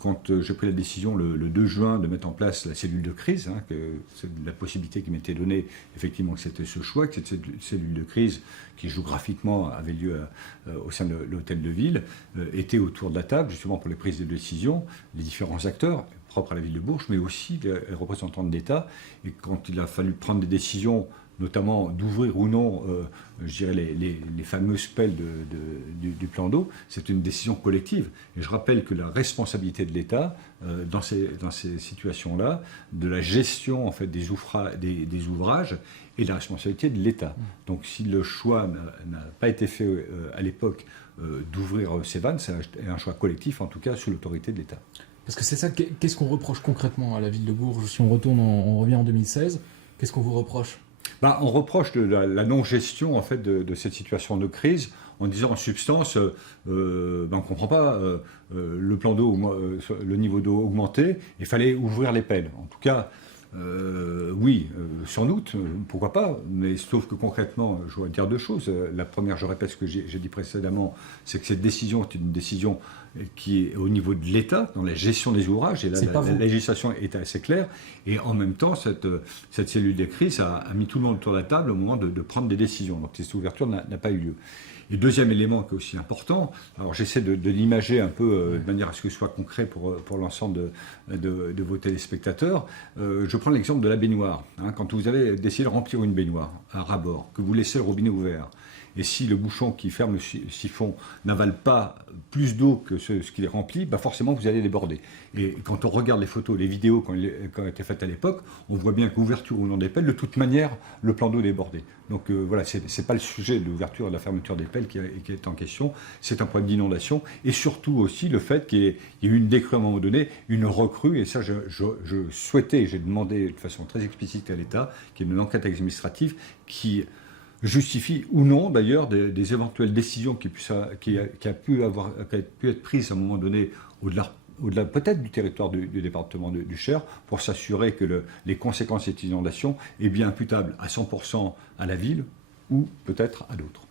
quand j'ai pris la décision le 2 juin de mettre en place la cellule de crise, que c'est la possibilité qui m'était donnée, effectivement, que c'était ce choix, que cette cellule de crise, qui géographiquement avait lieu au sein de l'hôtel de ville, était autour de la table, justement pour les prises de décision, les différents acteurs, propres à la ville de Bourges, mais aussi les représentants de l'État. Et quand il a fallu prendre des décisions, notamment d'ouvrir ou non, je dirais, les fameuses pelles du plan d'eau, c'est une décision collective. Et je rappelle que la responsabilité de l'État, dans ces situations-là, de la gestion en fait, des ouvrages, est la responsabilité de l'État. Donc si le choix n'a pas été fait à l'époque d'ouvrir ces vannes, c'est un choix collectif, en tout cas sous l'autorité de l'État. Parce que c'est ça, qu'est-ce qu'on reproche concrètement à la ville de Bourges? Si on revient en 2016, qu'est-ce qu'on vous reproche? On reproche la non-gestion en fait, de cette situation de crise en disant en substance, on ne comprend pas, le plan d'eau, le niveau d'eau augmentait, il fallait ouvrir les pelles. En tout cas, oui, sans doute, pourquoi pas, mais sauf que concrètement, je voudrais dire deux choses. La première, je répète ce que j'ai dit précédemment, c'est que cette décision est une décision qui est au niveau de l'État, dans la gestion des ouvrages, et là, la législation est assez claire, et en même temps, cette cellule de crise a mis tout le monde autour de la table au moment de prendre des décisions. Donc cette ouverture n'a pas eu lieu. Et deuxième élément qui est aussi important, alors j'essaie de l'imager un peu de manière à ce que ce soit concret pour l'ensemble de vos téléspectateurs. Je prends l'exemple de la baignoire. Quand vous avez décidé de remplir une baignoire à ras-bord, que vous laissez le robinet ouvert, et si le bouchon qui ferme le siphon n'avale pas plus d'eau que ce qu'il est rempli, forcément vous allez déborder. Et quand on regarde les photos, les vidéos qui ont été faites à l'époque, on voit bien qu'ouverture ou non des pelles, de toute manière, le plan d'eau débordait. Donc voilà, c'est pas le sujet de l'ouverture et de la fermeture des pelles qui est en question, c'est un problème d'inondation, et surtout aussi le fait qu'il y ait eu une décrue à un moment donné, une recrue, et ça je souhaitais, j'ai demandé de façon très explicite à l'État, qu'il y ait une enquête administrative qui justifie ou non d'ailleurs des éventuelles décisions qui a pu être prises à un moment donné au-delà peut-être du territoire du département du Cher, pour s'assurer que les conséquences de cette inondation est bien imputable à 100% à la ville ou peut-être à d'autres.